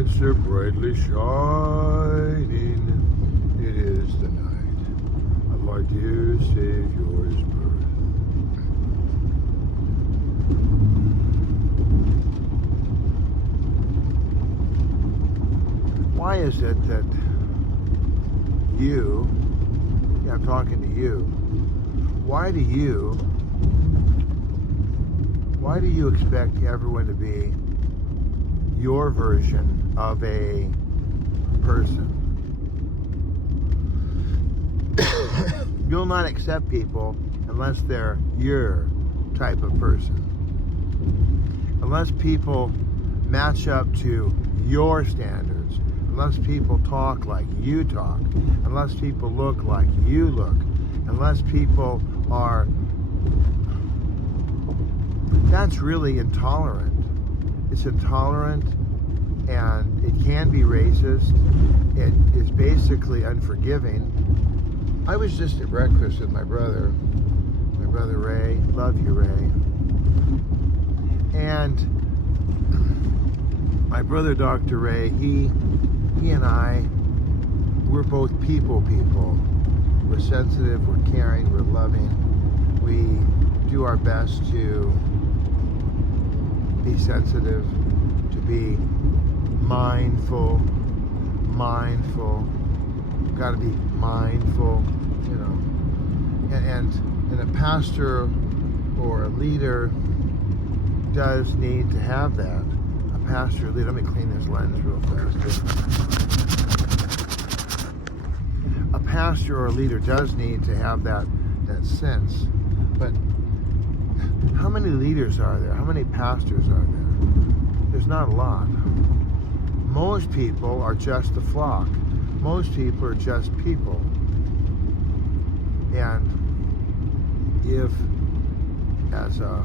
lights are brightly shining. It is the night of our dear Savior's birth. Why is it that you, yeah, I'm talking to you, why do you expect everyone to be your version of a person? You'll not accept people unless they're your type of person. Unless people match up to your standards. Unless people talk like you talk. Unless people look like you look. Unless people are... That's really intolerant. It's intolerant, and it can be racist. It is basically unforgiving. I was just at breakfast with my brother Ray. Love you, Ray. And my brother, Dr. Ray, he and I, we're both people. We're sensitive, we're caring, we're loving. We do our best to be sensitive, to be mindful. Got to be mindful, you know. And a pastor or a leader does need to have that. A pastor or leader. Let me clean this lens real fast. A pastor or a leader does need to have that sense. But how many leaders are there? How many pastors are there? There's not a lot. Most people are just the flock. Most people are just people. And if, as a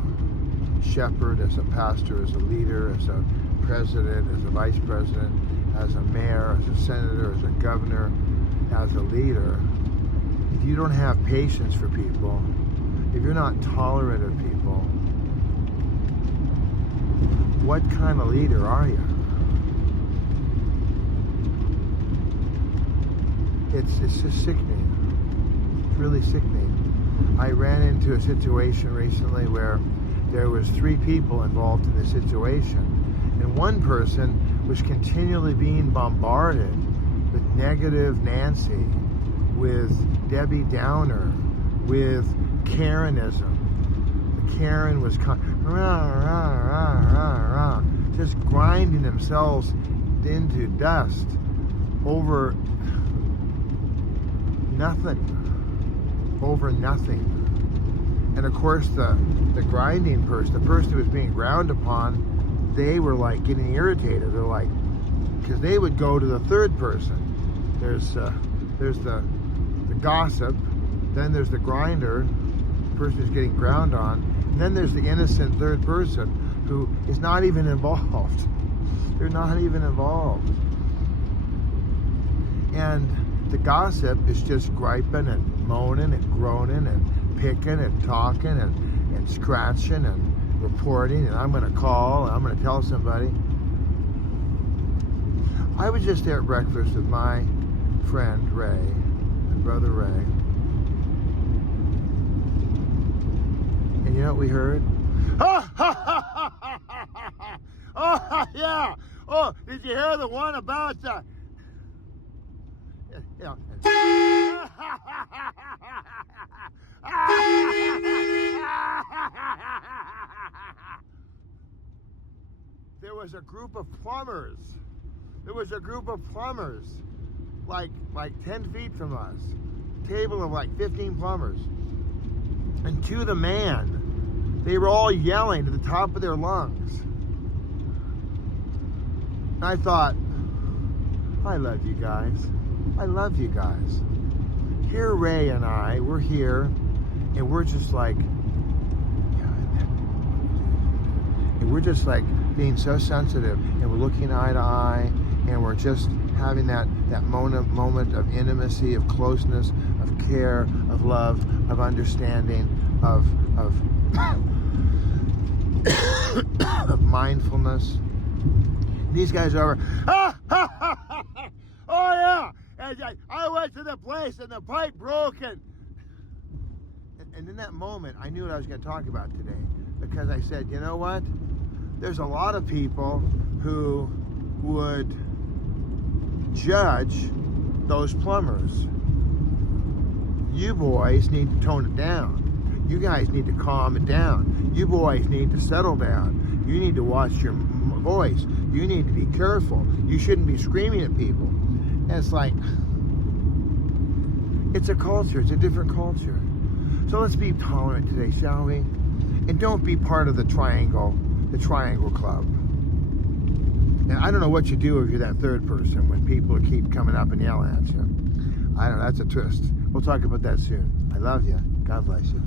shepherd, as a pastor, as a leader, as a president, as a vice president, as a mayor, as a senator, as a governor, as a leader, if you don't have patience for people, if you're not tolerant of people, what kind of leader are you? It's just sickening. It's really sickening. I ran into a situation recently where there was 3 people involved in the situation, and one person was continually being bombarded with negative Nancy, with Debbie Downer, with Karenism. The Karen was just grinding themselves into dust over nothing. And of course the grinding person, the person who was being ground upon, they were like getting irritated. They're like, because they would go to the third person. There's the gossip, then there's the grinder, the person who's getting ground on, and then there's the innocent third person who is not even involved. They're not even involved. And the gossip is just griping and moaning and groaning and picking and talking and scratching and reporting, and I'm going to call and I'm going to tell somebody. I was just there at breakfast with my friend Ray, my brother Ray, and you know what we heard? Oh, yeah. Oh, did you hear the one about yeah. There was a group of plumbers. Like 10 feet from us. Table of like 15 plumbers. And to the man, they were all yelling at the top of their lungs. And I thought, I love you guys. Here Ray and I, we're here, and we're just like, being so sensitive, and we're looking eye to eye, and we're just having that moment of intimacy, of closeness, of care, of love, of understanding, of of mindfulness. These guys are over, ha, ha, ha, ha, ha. Oh yeah, and I went to the place and the pipe broke, and in that moment, I knew what I was going to talk about today, because I said, you know what? There's a lot of people who would judge those plumbers. You boys need to tone it down. You guys need to calm it down. You boys need to settle down. You need to watch your voice. You need to be careful. You shouldn't be screaming at people. And it's like, it's a culture. It's a different culture. So let's be tolerant today, shall we? And don't be part of the Triangle Club. And I don't know what you do if you're that third person when people keep coming up and yelling at you. I don't know, that's a twist. We'll talk about that soon. I love you. God bless you.